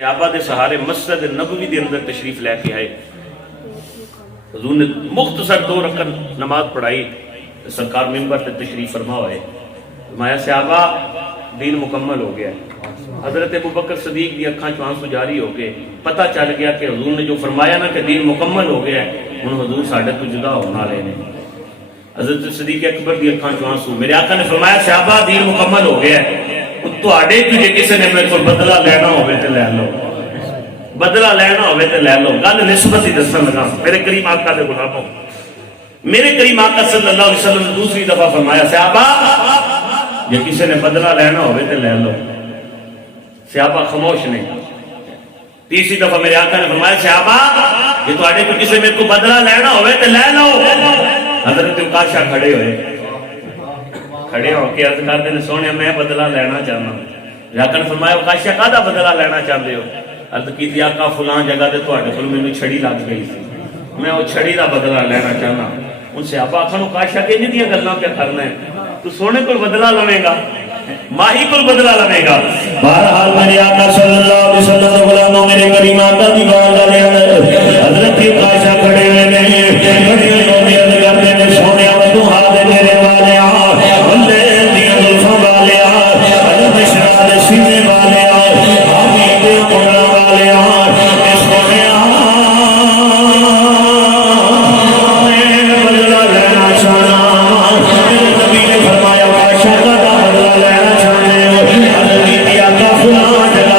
صحابہ دے سہارے مسجد نبوی دے اندر تشریف لے کے آئے. حضور نے مختصر 2 رکعت نماز پڑھائی. سرکار منبر تے تشریف فرما ہوئے. فرمایا صحابہ دین مکمل ہو گیا. حضرت ابوبکر صدیق دی اکھاں چوں آنسو جاری ہو کے پتہ چل گیا کہ حضور نے جو فرمایا نا کہ دین مکمل ہو گیا ہے، ہن حضور ساڈے تو جدا ہونے والے نے. حضرت صدیق اکبر دی اکھاں چوں آنسو. میرے آقا نے فرمایا صحابہ دین مکمل ہو گیا ہے. تواڈے تو جے کسی نے میرے کو بدلہ لینا ہوے تے لے لو، بدلہ لینا ہوے تے لے لو. گل نسبت ہی دسن لگا میرے کریم آقا دے غلاموں. میرے کریم آقا صلی اللہ علیہ وسلم نے دوسری دفعہ فرمایا صحابہ جے کسی نے بدلہ لینا ہوے تے لے لو. صحابہ خاموش نہیں. تیسری دفعہ میرے آقا نے فرمایا صحابہ جے تواڈے تو کسی میرے کو بدلہ لینا ہوے تے لے لو. حضرت عکاشہ کھڑے ہوئے، کھڑے ہو کے عرض کرتے ہیں سونے میں بدلہ لینا چاہنا. آقا نے فرمایا عکاشہ کہدا بدلہ لینا چاہتے ہو؟ عرض کی آقا فلاں جگہ تے تواڈے کول مینوں چھڑی لگ گئی سی، میں وہ چھڑی دا بدلہ لینا چاہنا. ان سے آپ آخر عکاشہ کہ انہی دیاں گلاں پہ کرنا ہے، تو سونے کو بدلہ لوے گا، ماہی کو بدلہ لوے گا. بہرحال میرے آقا صلی اللہ علیہ وسلم کے غلاموں میرے کریم آقا دی بارگاہ دے اندر حضرت عکاشہ کھڑے ہوئے نے. بڑی عرض کرتے ہیں سونے تو ہاتھ میرے والے بندے دیاں زلفاں والے علم شرح دے سینے والے آمین دے عمرہ والے اے سونے بدلہ لینا چاہنا. میرے نبی نے فرمایا عکاشہ کا بدلہ لینا چاہتے ہو؟ حضرت آقا فلاں جگہ